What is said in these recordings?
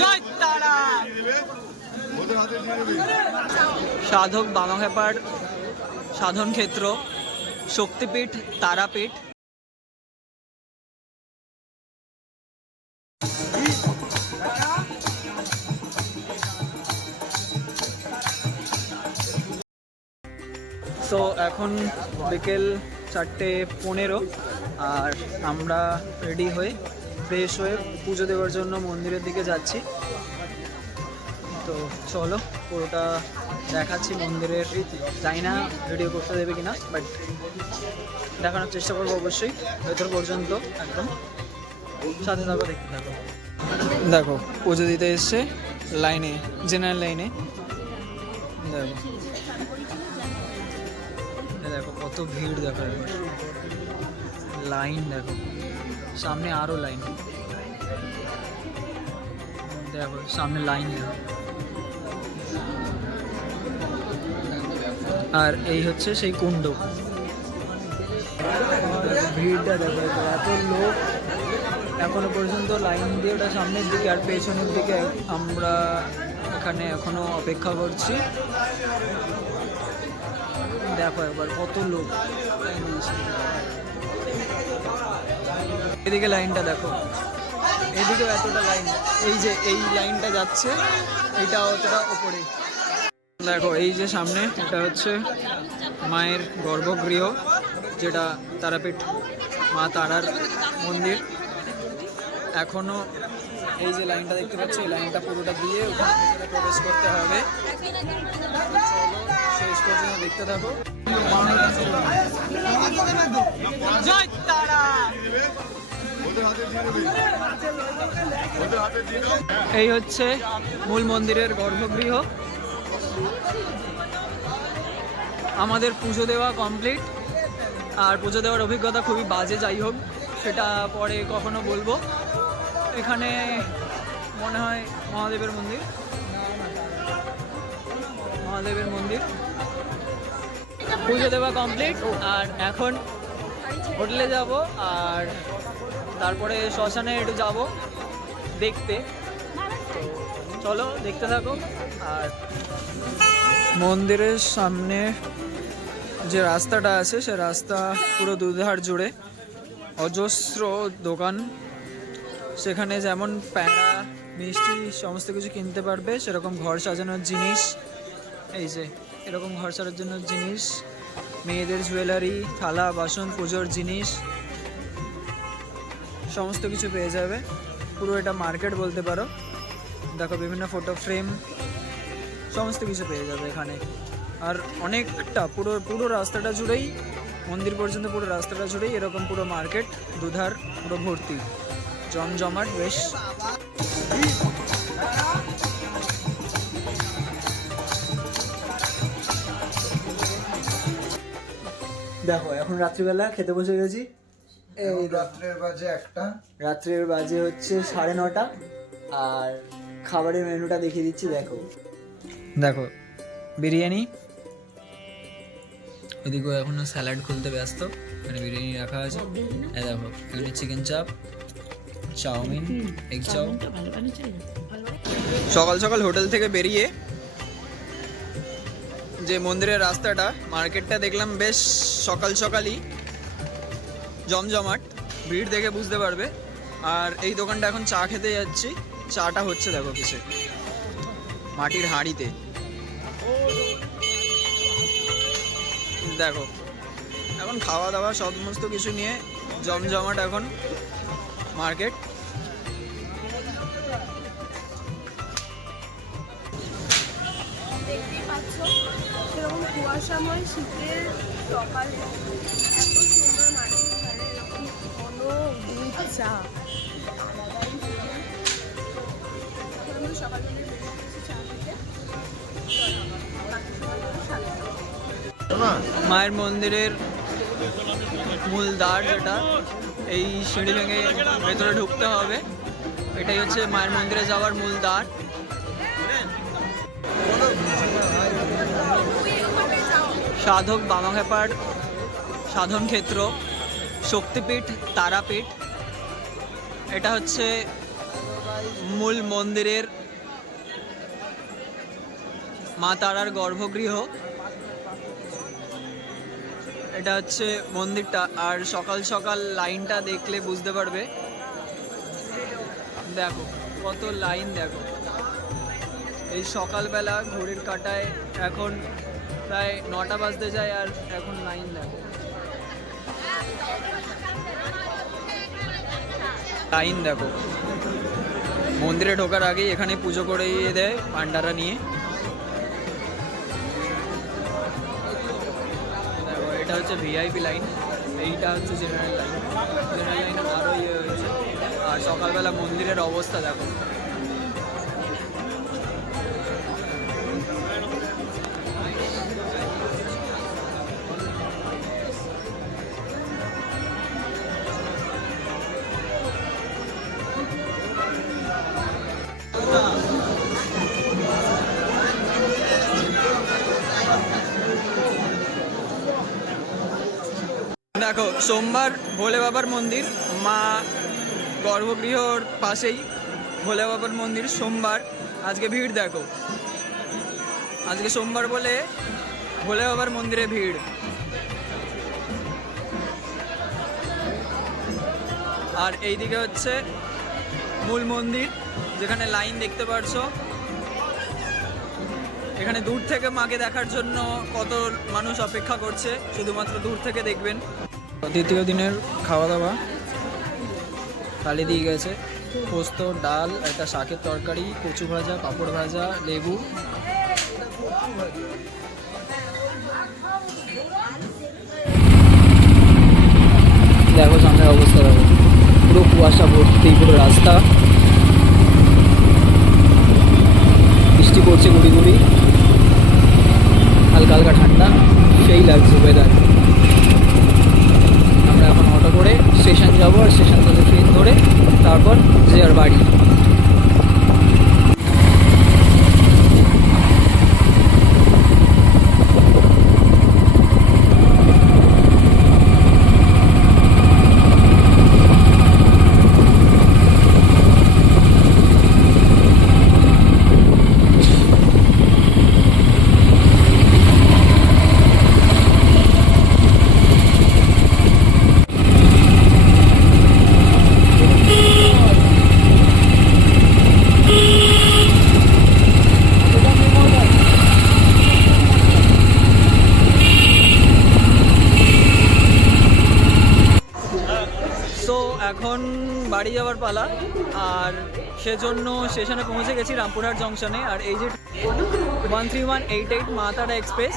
জয় তারা। সাধক বামাখ্যাপার সাধন ক্ষেত্র, শক্তিপীঠ, তারাপীঠ। তো এখন বিকেল 4:15 আর আমরা রেডি হয়ে ফ্রেশ হয়ে পুজো দেওয়ার জন্য মন্দিরের দিকে যাচ্ছি। তো চলো পুরোটা দেখাচ্ছি মন্দিরের। জানি না ভিডিও করতে দেবে কিনা, বাট দেখানোর চেষ্টা করবো অবশ্যই ভেতর পর্যন্ত। একদম সাথে থাকো, দেখতে থাকো। দেখো পুজো দিতে এসছে লাইনে, জেনারেল লাইনে। দেখো দেখো কত ভিড়, দেখো এবার লাইন, দেখো সামনে আরো লাইন, দেখো সামনে লাইন দেখো। আর এই হচ্ছে সেই কুণ্ড, ভিড়টা দেখো, এত লোক এখনো পর্যন্ত লাইন দিয়ে ওটা সামনের দিকে আর পেছনের দিকে আমরা এখানে এখনো অপেক্ষা করছি। দেখো একবার কত লোক, এদিকে লাইনটা দেখো, এদিকেও এতটা লাইন। এই যে এই লাইনটা যাচ্ছে, এইটা অতটা ওপরে। দেখো এই যে সামনে, এটা হচ্ছে মায়ের গর্ভগৃহ, যেটা তারাপীঠ মা তারার মন্দির। এখনো এই যে লাইনটা দেখতে পাচ্ছি, এই লাইনটা পুরোটা দিয়ে ওখানে ভিতরে প্রবেশ করতে হবে। শেষ পর্যন্ত দেখতে থাকো। জয় তারা। এই হচ্ছে মূল মন্দিরের গর্ভগৃহ। আমাদের পুজো দেওয়া কমপ্লিট, আর পুজো দেওয়ার অভিজ্ঞতা খুবই বাজে, যাই হোক সেটা পরে কখনো বলবো। এখানে মনে হয় মহাদেবের মন্দির, মহাদেবের মন্দির। পুজো দেওয়া কমপ্লিট, আর এখন হোটেলে যাব, আর তারপরে শ্মশানে একটু যাব দেখতে। চলো দেখতে থাকো। আর মন্দিরের সামনে যে রাস্তাটা আছে, সে রাস্তা পুরো দুধার জুড়ে অজস্র দোকান। সেখানে যেমন প্যাঁড়া, মিষ্টি সমস্ত কিছু কিনতে পারবে, সেরকম ঘর সাজানোর জিনিস, এই যে এরকম ঘর সাজানোর জন্য জিনিস, মেয়েদের জুয়েলারি, থালা বাসন, পুজোর জিনিস সমস্ত কিছু পেয়ে যাবে। পুরো এটা মার্কেট বলতে পারো। দেখো বিভিন্ন ফটো ফ্রেম সমস্ত কিছু পেয়ে যাবে এখানে। আর অনেকটা পুরো রাস্তাটা জুড়েই, মন্দির পর্যন্ত পুরো রাস্তাটা জুড়েই এরকম পুরো মার্কেট, দুধার পুরো ভর্তি, জমজমাট বেশ। দেখো এখন রাত্রিবেলা খেতে বসে গেছি। এই রাত্রের বাজে 1টা, রাত্রের বাজে হচ্ছে 9:30। আর খাবারের মেনুটা দেখিয়ে দিচ্ছি। দেখো দেখো বিরিয়ানি, এদিকে এখনো স্যালাড খুলতে ব্যস্ত, এখানে বিরিয়ানি রাখা আছে। এই দেখো এখানে চিকেন চাপ, চাউমিন, এগ চাউ। সকাল সকাল হোটেল থেকে বেরিয়ে যে মন্দিরের রাস্তাটা, মার্কেটটা দেখলাম বেশ সকাল সকালই জমজমাট, ভিড় দেখে বুঝতে পারবে। আর এই দোকানটা এখন চা খেতে যাচ্ছি। চাটা হচ্ছে দেখো কিসে, মাটির হাঁড়িতে। দেখো এখন খাওয়া দাওয়া সমস্ত কিছু নিয়ে জমজমাট এখন মার্কেট। দেখতেই পাচ্ছ সেরকম কুয়াশাময় শীতের সকালে এত সুন্দর মাটির ধারে এরকম ঘন দুধ চা, সকালবেলা চা খেতে। মায়ের মন্দিরের মূল দ্বার, যেটা এই সিঁড়ি ভেঙে ভেতরে ঢুকতে হবে, এটাই হচ্ছে মায়ের মন্দিরে যাওয়ার মূল দ্বার। সাধক বামাখ্যাপার সাধন ক্ষেত্র, শক্তিপীঠ, তারাপীঠ। এটা হচ্ছে মূল মন্দিরের মা তারার গর্ভগৃহ। এটা হচ্ছে মন্দিরটা। আর সকাল সকাল লাইনটা দেখলে বুঝতে পারবে, দেখো কত লাইন। দেখো এই সকালবেলা ঘড়ির কাঁটায় এখন প্রায় 9টা বাজতে যায় আর এখন লাইন দেখো। লাইন দেখো, মন্দিরে ঢোকার আগেই এখানে পুজো করে দেয় পান্ডারা নিয়ে। দেখো এটা হচ্ছে ভিআইপি লাইন, এইটা হচ্ছে জেনারেল লাইন। জেনারেল লাইন আরও ইয়ে হয়েছে। আর সকালবেলা মন্দিরের অবস্থা দেখো। দেখো সোমবার ভোলে বাবার মন্দির, মা গর্ভগৃহর পাশেই ভোলে বাবার মন্দির। সোমবার আজকে ভিড় দেখো, আজকে সোমবার বলে ভোলে বাবার মন্দিরে ভিড়। আর এইদিকে হচ্ছে মূল মন্দির, যেখানে লাইন দেখতে পারছো। এখানে দূর থেকে মাকে দেখার জন্য কত মানুষ অপেক্ষা করছে, শুধুমাত্র দূর থেকে দেখবেন। দ্বিতীয় দিনের খাওয়া দাওয়া থালি দিয়ে গেছে, পোস্ত, ডাল, একটা শাকের তরকারি, কচু ভাজা, পাঁপড় ভাজা, লেবু। দেখো সামনের অবস্থা দেখো, পুরো কুয়াশা ভর্তি, পুরো রাস্তা। বৃষ্টি পড়ছে গুড়ি গুড়ি, হালকা হালকা ঠান্ডা, সেই লাগছে ওয়েদার। আমরা এখন অটো করে স্টেশন যাবো, আর স্টেশন থেকে ট্রেন ধরে তারপর যে আর বাড়ি। এখন বাড়ি যাওয়ার পালা, আর সেজন্য স্টেশনে পৌঁছে গেছি রামপুরহাট জংশনে। আর এই যে 13188 মা তারা এক্সপ্রেস,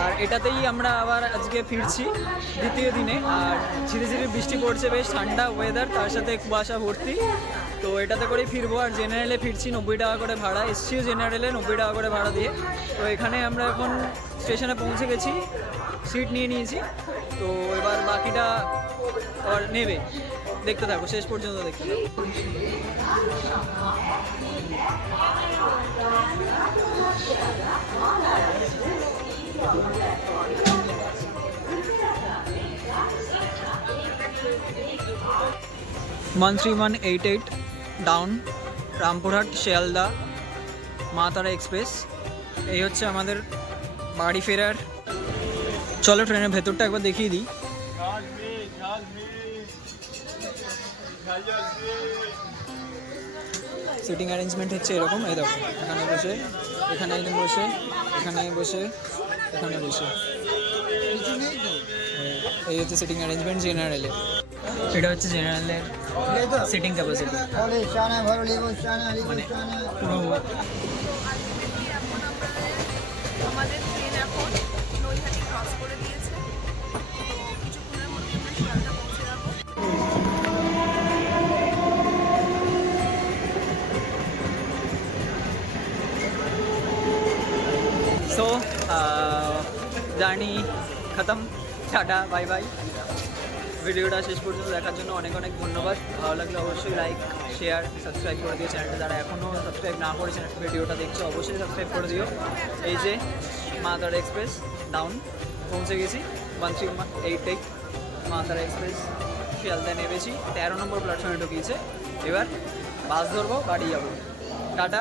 আর এটাতেই আমরা আবার আজকে ফিরছি দ্বিতীয় দিনে। আর ধীরে ধীরে বৃষ্টি পড়ছে, বেশ ঠান্ডা ওয়েদার, তার সাথে কুয়াশা ভর্তি। তো এটাতে করেই ফিরবো। আর জেনারেলে ফিরছি, 90 টাকা করে ভাড়া। এসছিও জেনারেলে 90 টাকা করে ভাড়া দিয়ে। তো এখানে আমরা এখন স্টেশনে পৌঁছে গেছি, সিট নিয়ে নিয়েছি। তো এবার বাকিটা আবার নেবে, দেখতে থাকো, শেষ পর্যন্ত দেখতে থাকো। वन 3188 ডাউন রামপুরহাট শিয়ালদা মা তারা এক্সপ্রেস। এই হচ্ছে আমাদের বাড়ি ফেরার। চলো ট্রেনের ভেতরটা একবার দেখিয়ে দিই। সিটিং অ্যারেঞ্জমেন্ট হচ্ছে এরকম, এই দেখো, এখানে বসে, এখানে একজন বসে, এখানে বসে, এখানে বসে। এই হচ্ছে সিটিং অ্যারেঞ্জমেন্ট জেনারেলে। এটা হচ্ছে জেনারেলের সিটিং ক্যাপাসিটি, মানে পুরো। আমাদের ট্রেন এখন নৈহাটি ক্রস করে দিয়েছে, তো কিছুক্ষণের মধ্যে আমরা শিয়ালদা পৌঁছে যাবো। सो জার্নি খতম, টাটা বাই বাই। ভিডিওটা শেষ পর্যন্ত দেখার জন্য অনেক অনেক ধন্যবাদ। ভালো লাগলে অবশ্যই লাইক, শেয়ার, সাবস্ক্রাইব করে দিও চ্যানেলটা। যারা এখনও সাবস্ক্রাইব না করেছেন, ভিডিওটা দেখছো, অবশ্যই সাবস্ক্রাইব করে দিও। এই যে মা তারা এক্সপ্রেস ডাউন পৌঁছে গেছি, 13188 মা তারা এক্সপ্রেস শিয়ালদায় নেমেছি, 13 নম্বর প্ল্যাটফর্মে ঢুকিয়েছে। এবার বাস ধরবো, বাড়ি যাবো। টাটা।